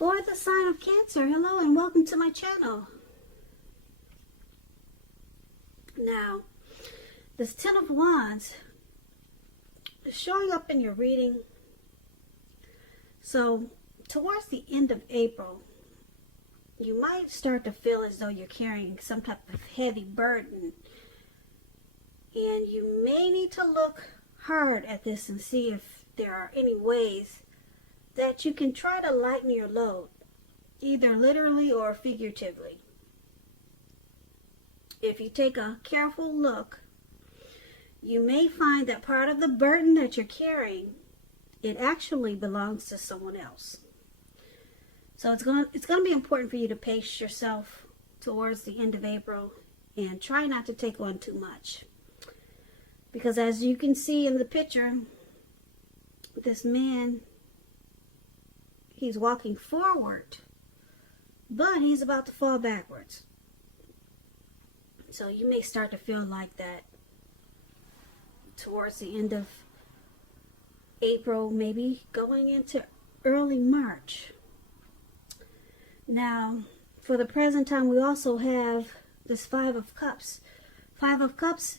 For the sign of Cancer, hello and welcome to my channel. Now, this Ten of Wands is showing up in your reading. So, towards the end of April, you might start to feel as though you're carrying some type of heavy burden. And you may need to look hard at this and see if there are any ways that you can try to lighten your load, either literally or figuratively. If you take a careful look, you may find that part of the burden that you're carrying, it actually belongs to someone else. So it's going to be important for you to pace yourself towards the end of April and try not to take on too much. Because as you can see in the picture, this man, he's walking forward, but he's about to fall backwards. So you may start to feel like that towards the end of April, maybe going into early March. Now, for the present time, we also have this Five of Cups. Five of Cups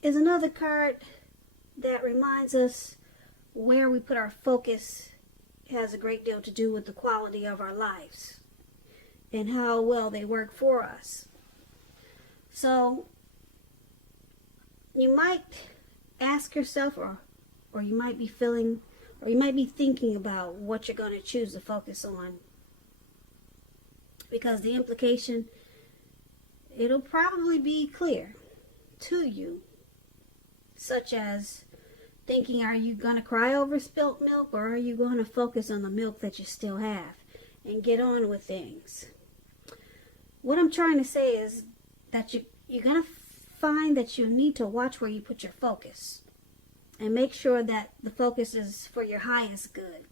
is another card that reminds us where we put our focus has a great deal to do with the quality of our lives and how well they work for us. So you might ask yourself, or you might be feeling, or you might be thinking about what you're going to choose to focus on, because the implication, it'll probably be clear to you, such as thinking, are you going to cry over spilt milk, or are you going to focus on the milk that you still have and get on with things? What I'm trying to say is that you're going to find that you need to watch where you put your focus and make sure that the focus is for your highest good.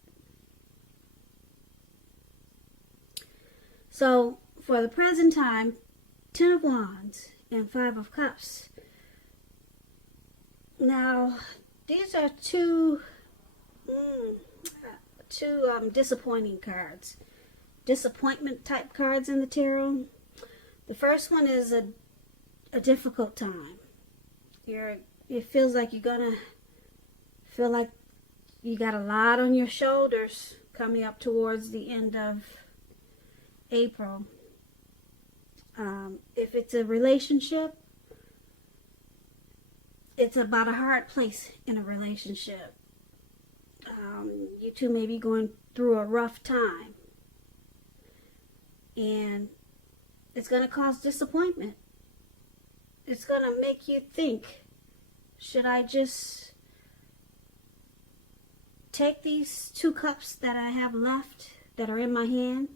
So for the present time, Ten of Wands and Five of Cups. Now, these are two disappointing cards. Disappointment type cards in the tarot. The first one is a difficult time. It feels like you're gonna feel like you got a lot on your shoulders coming up towards the end of April. If it's a relationship, it's about a hard place in a relationship. You two may be going through a rough time, and it's going to cause disappointment. It's going to make you think, should I just take these two cups that I have left that are in my hand?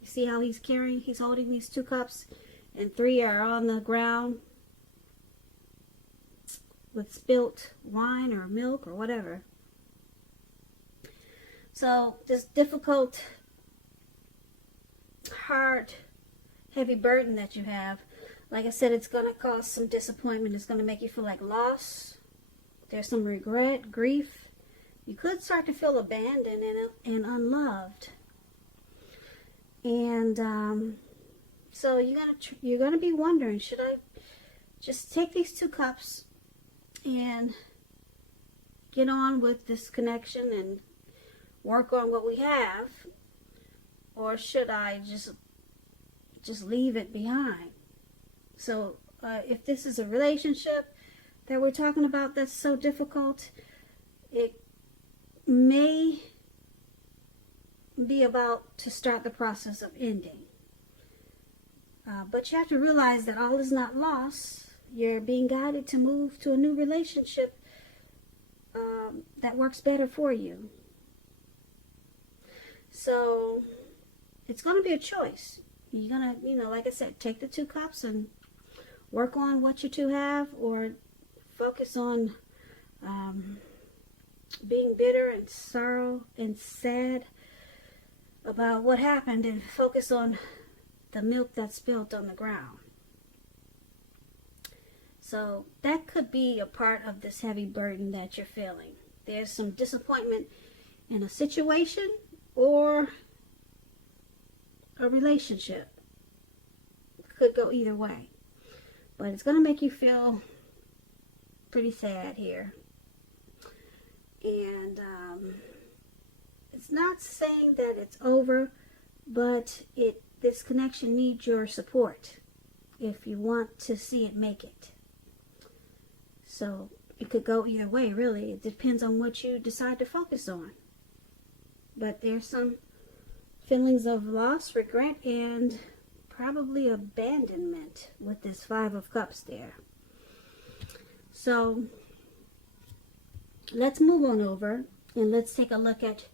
You see how he's holding these two cups, and three are on the ground with spilt wine or milk or whatever. So this difficult, hard, heavy burden that you have, like I said, it's going to cause some disappointment. It's going to make you feel like loss. There's some regret, grief. You could start to feel abandoned and unloved. And so you're gonna be wondering, should I just take these two cups and get on with this connection and work on what we have, or should I just leave it behind? So if this is a relationship that we're talking about that's so difficult, it may be about to start the process of ending. But you have to realize that all is not lost. You're being guided to move to a new relationship that works better for you. So it's going to be a choice. You're going to, like I said, take the two cups and work on what you two have, or focus on being bitter and sorrow and sad about what happened, and focus on the milk that's spilled on the ground. So that could be a part of this heavy burden that you're feeling. There's some disappointment in a situation, or relationship. Could go either way. But it's going to make you feel pretty sad here. And it's not saying that it's over, but this connection needs your support if you want to see it make it. So it could go either way, really. It depends on what you decide to focus on. But there's some feelings of loss, regret, and probably abandonment with this Five of Cups there. So let's move on over and let's take a look at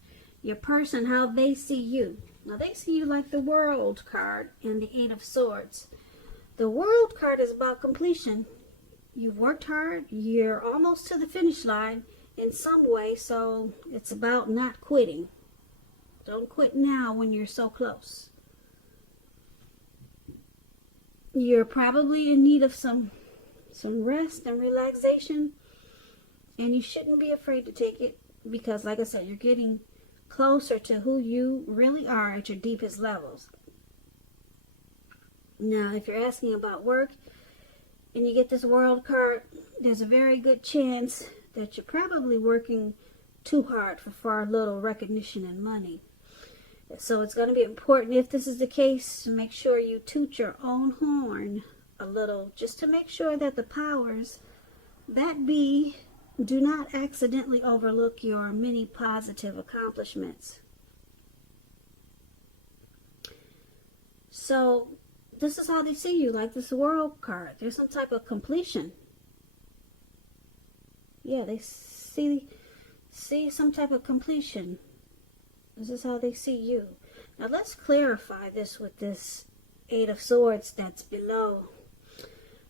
your person, how they see you. Now they see you like the World card and the Eight of Swords. The World card is about completion. You've worked hard, you're almost to the finish line in some way, so it's about not quitting. Don't quit now when you're so close. You're probably in need of some rest and relaxation, and you shouldn't be afraid to take it because, like I said, you're getting closer to who you really are at your deepest levels. Now, if you're asking about work and you get this World card, there's a very good chance that you're probably working too hard for far little recognition and money. So it's going to be important, if this is the case, to make sure you toot your own horn a little, just to make sure that the powers that be do not accidentally overlook your many positive accomplishments. So this is how they see you, like this World card. There's some type of completion. Yeah, they see some type of completion. This is how they see you. Now let's clarify this with this Eight of Swords that's below.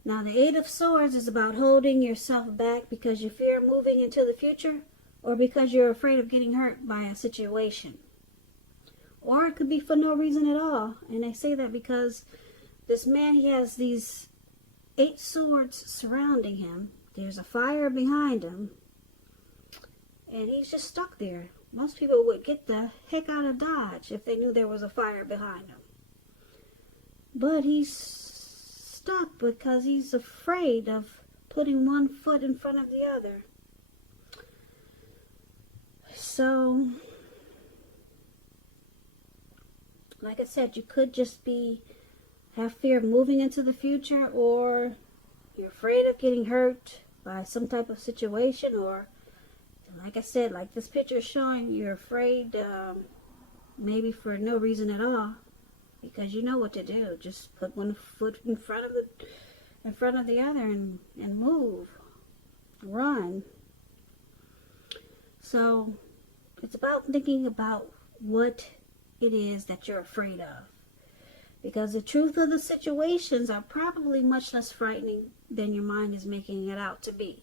Now the Eight of Swords is about holding yourself back because you fear moving into the future, or because you're afraid of getting hurt by a situation. Or it could be for no reason at all. And I say that because this man, he has these 8 swords surrounding him. There's a fire behind him. And he's just stuck there. Most people would get the heck out of Dodge if they knew there was a fire behind him. But he's stuck because he's afraid of putting one foot in front of the other. So, like I said, you could just have fear of moving into the future, or you're afraid of getting hurt by some type of situation, or like I said, like this picture is showing, you're afraid maybe for no reason at all, because you know what to do. Just put one foot in front of the other and move, run. So it's about thinking about what it is that you're afraid of, because the truth of the situations are probably much less frightening than your mind is making it out to be.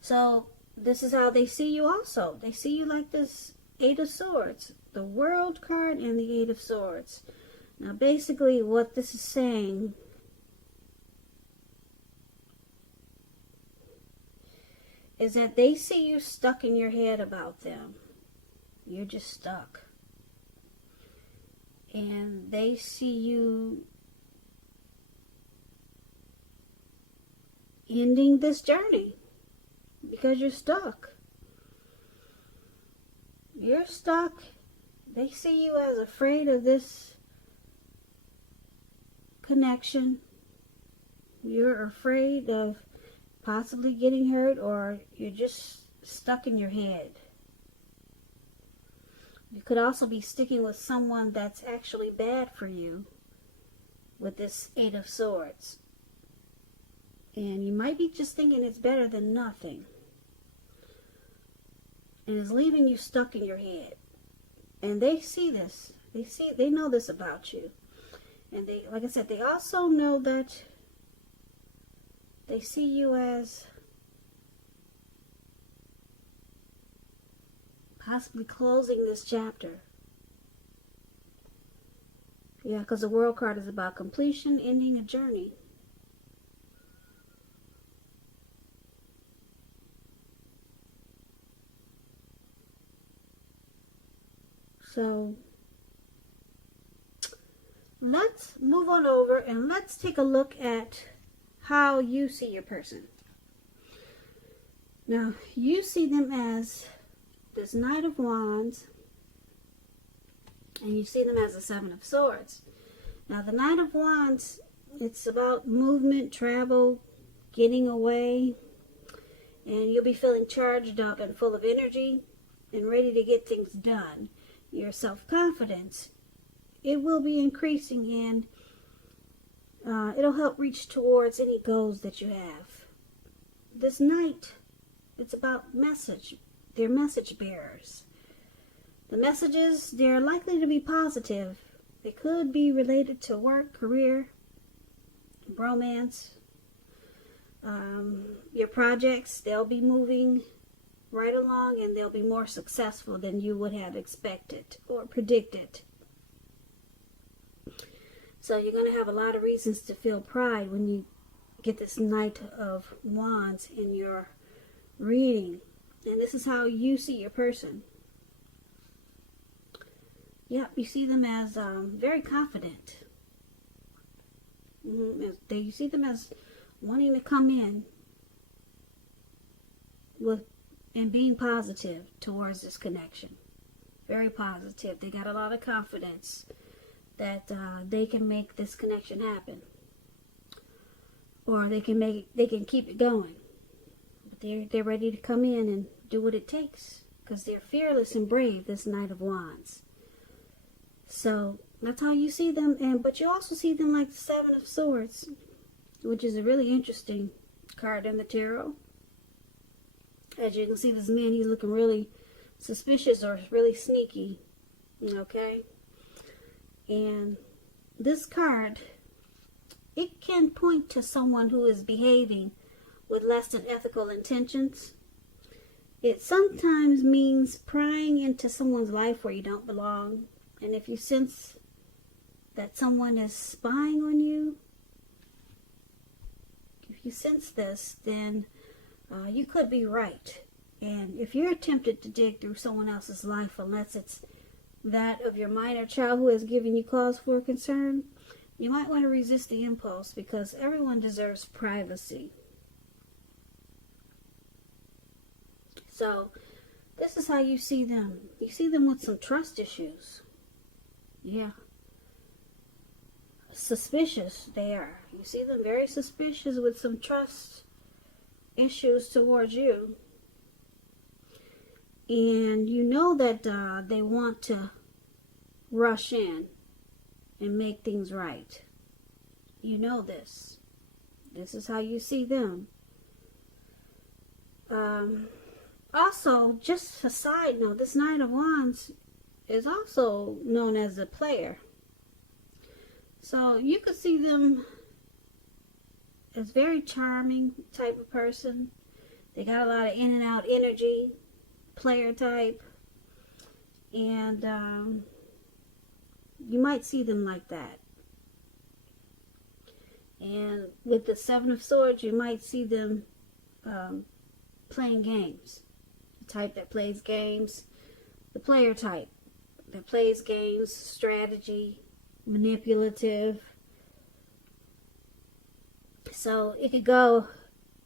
So this is how they see you also. They see you like this Eight of Swords, the World card and the Eight of Swords. Now basically what this is saying is that they see you stuck in your head about them. You're just stuck. And they see you ending this journey because you're stuck. You're stuck. They see you as afraid of this connection. You're afraid of possibly getting hurt, or you're just stuck in your head. You could also be sticking with someone that's actually bad for you with this Eight of Swords. And you might be just thinking it's better than nothing. And it's leaving you stuck in your head. And they see this. They know this about you. And they, like I said, they also know that they see you as possibly closing this chapter. Yeah, because the World card is about completion, ending a journey. So let's move on over and let's take a look at how you see your person. Now, you see them as this Knight of Wands, and you see them as the Seven of Swords. Now, the Knight of Wands, it's about movement, travel, getting away, and you'll be feeling charged up and full of energy and ready to get things done. Your self-confidence, it will be increasing, and it'll help reach towards any goals that you have. This Knight, it's about message. They're message bearers. The messages, they're likely to be positive. They could be related to work, career, romance, your projects. They'll be moving right along, and they'll be more successful than you would have expected or predicted. So you're going to have a lot of reasons to feel pride when you get this Knight of Wands in your reading. And this is how you see your person. Yep, you see them as very confident. You see them as wanting to come in with and being positive towards this connection. Very positive. They got a lot of confidence that they can make this connection happen, or they can keep it going. But they're ready to come in and do what it takes, because they're fearless and brave. This Knight of Wands. So that's how you see them, but you also see them like the Seven of Swords, which is a really interesting card in the tarot. As you can see, this man, he's looking really suspicious or really sneaky. Okay? And this card, it can point to someone who is behaving with less than ethical intentions. It sometimes means prying into someone's life where you don't belong. And if you sense that someone is spying on you, if you sense this, then you could be right. And if you're tempted to dig through someone else's life, unless it's that of your minor child who has given you cause for concern, you might want to resist the impulse, because everyone deserves privacy. So this is how you see them. You see them with some trust issues. Yeah. Suspicious they are. You see them very suspicious with some trust issues towards you. And you know that they want to rush in and make things right. You know this. This is how you see them. Also, just a side note, this Knight of Wands is also known as a player. So you could see them as very charming type of person. They got a lot of in and out energy, player type. And you might see them like that. And with the Seven of Swords, you might see them playing games. The type that plays games, the player type that plays games, strategy, manipulative. So it could go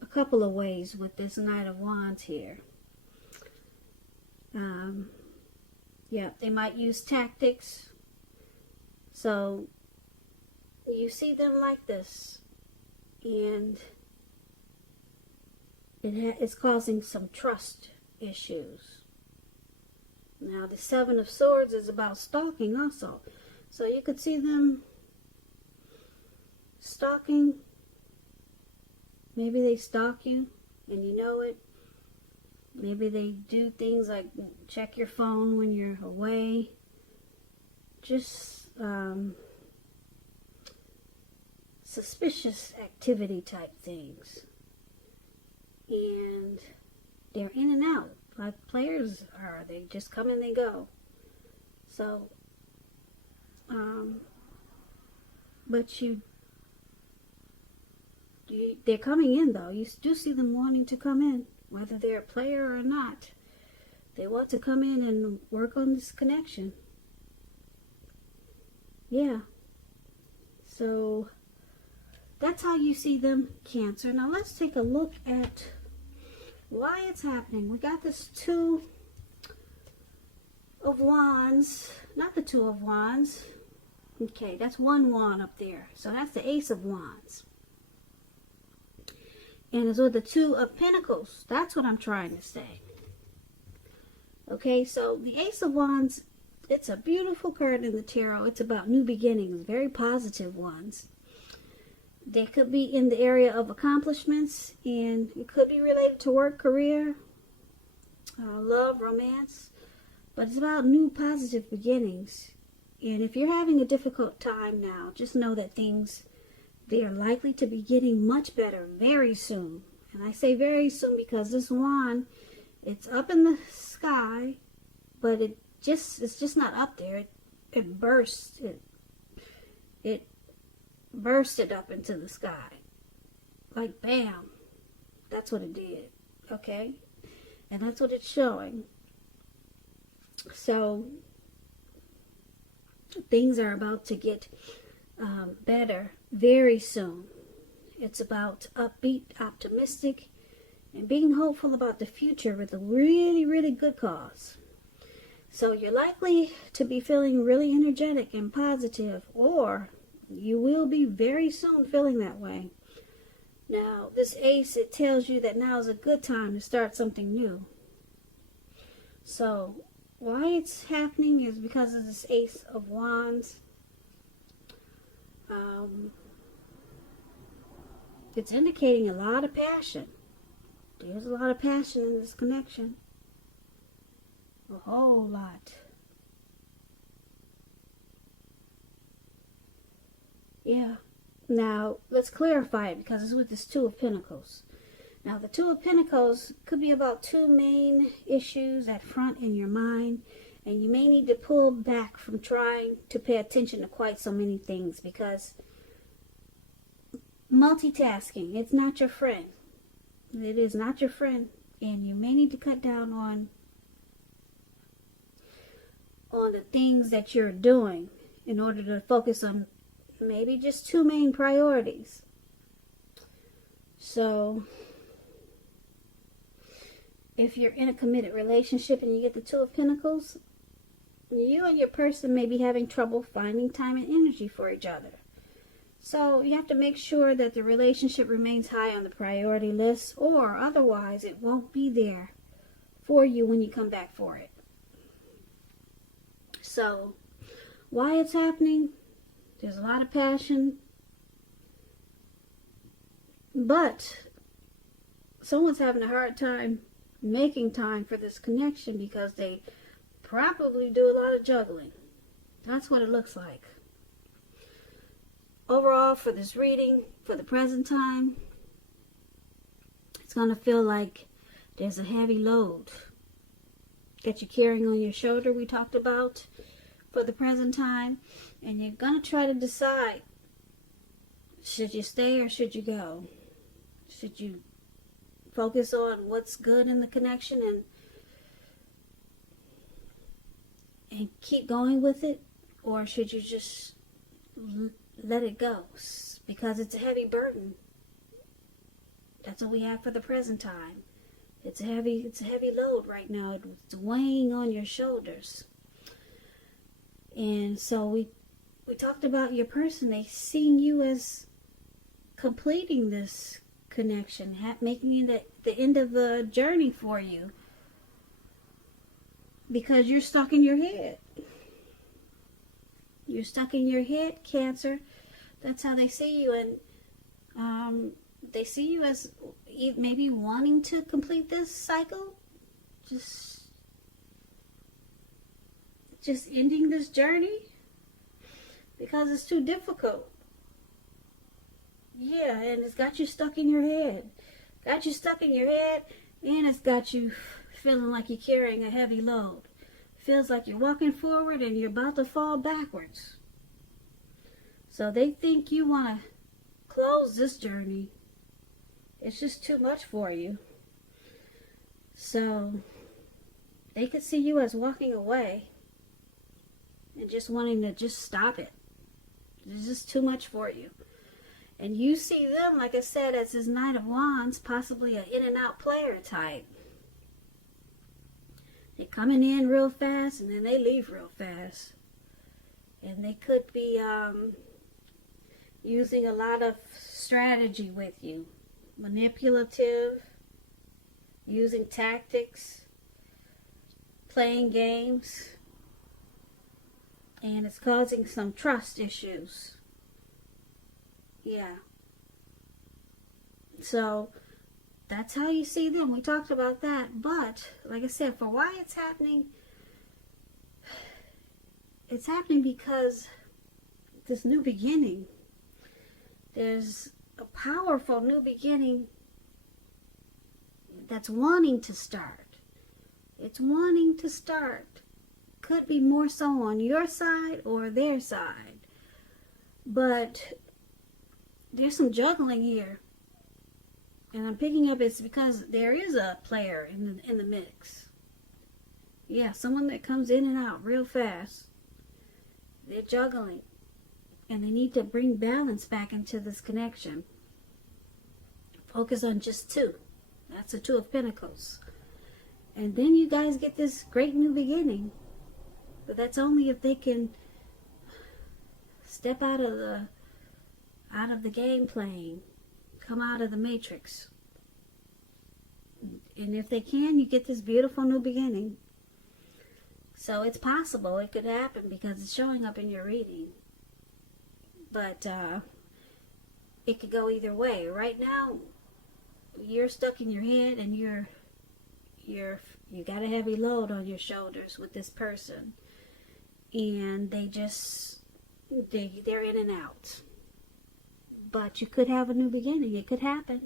a couple of ways with this Knight of Wands here. Yeah, they might use tactics. So you see them like this, and it's causing some trust issues. Now the Seven of Swords is about stalking also. So you could see them stalking. Maybe they stalk you and you know it. Maybe they do things like check your phone when you're away. Just suspicious activity type things. And they're in and out like players are. They just come and they go. So but they're coming in though. You do see them wanting to come in, whether they're a player or not. They want to come in and work on this connection. Yeah. So that's how you see them, Cancer. Now let's take a look at why it's happening. We got this Two of Wands, not the Two of Wands. Okay, that's one wand up there. So that's the Ace of Wands. And it's with the Two of Pentacles. That's what I'm trying to say. Okay, so the Ace of Wands, it's a beautiful card in the tarot. It's about new beginnings, very positive ones. They could be in the area of accomplishments, and it could be related to work, career, love, romance. But it's about new positive beginnings. And if you're having a difficult time now, just know that they are likely to be getting much better very soon. And I say very soon because this wand, it's up in the sky, but it's just not up there. It bursts. It bursted up into the sky. Like bam. That's what it did. Okay? And that's what it's showing. So things are about to get better very soon. It's about upbeat, optimistic, and being hopeful about the future with a really, really good cause. So you're likely to be feeling really energetic and positive, or you will be very soon feeling that way. Now, this ace, it tells you that now is a good time to start something new. So why it's happening is because of this Ace of Wands. It's indicating a lot of passion. There's a lot of passion in this connection. A whole lot. Yeah. Now, let's clarify it because it's with this Two of Pentacles. Now, the Two of Pentacles could be about two main issues at front in your mind, and you may need to pull back from trying to pay attention to quite so many things because multitasking, it's not your friend. It is not your friend, and you may need to cut down on the things that you're doing in order to focus on maybe just two main priorities. So if you're in a committed relationship and you get the Two of Pentacles, you and your person may be having trouble finding time and energy for each other. So you have to make sure that the relationship remains high on the priority list, or otherwise it won't be there for you when you come back for it. So why it's happening? There's a lot of passion, but someone's having a hard time making time for this connection because they probably do a lot of juggling. That's what it looks like. Overall, for this reading, for the present time, it's going to feel like there's a heavy load that you're carrying on your shoulder, we talked about, for the present time. And you're going to try to decide, should you stay or should you go? Should you focus on what's good in the connection and keep going with it? Or should you just let it go? Because it's a heavy burden. That's what we have for the present time. It's a heavy load right now. It's weighing on your shoulders. And so we talked about your person. They seeing you as completing this connection, making it the end of the journey for you, because you're stuck in your head. You're stuck in your head, Cancer. That's how they see you, and they see you as maybe wanting to complete this cycle, just ending this journey because it's too difficult. Yeah, and it's got you stuck in your head. Got you stuck in your head, and it's got you feeling like you're carrying a heavy load. Feels like you're walking forward and you're about to fall backwards. So they think you want to close this journey. It's just too much for you. So they could see you as walking away and just wanting to just stop it. It's just too much for you. And you see them, like I said, as this Knight of Wands, possibly an in and out player type. They're coming in real fast and then they leave real fast. And they could be using a lot of strategy with you. Manipulative, using tactics, playing games. And it's causing some trust issues. Yeah. So, that's how you see them. We talked about that. But, like I said, for why it's happening because this new beginning. There's a powerful new beginning that's wanting to start. It's wanting to start. Could be more so on your side or their side. But there's some juggling here. And I'm picking up it's because there is a player in the mix. Yeah, someone that comes in and out real fast. They're juggling. And they need to bring balance back into this connection. Focus on just two. That's the Two of Pentacles. And then you guys get this great new beginning. But that's only if they can step out of the game playing. Come out of the matrix. And if they can, you get this beautiful new beginning. So it's possible it could happen because it's showing up in your reading. But it could go either way. Right now, you're stuck in your head and you got a heavy load on your shoulders with this person. And they're in and out. But you could have a new beginning. It could happen.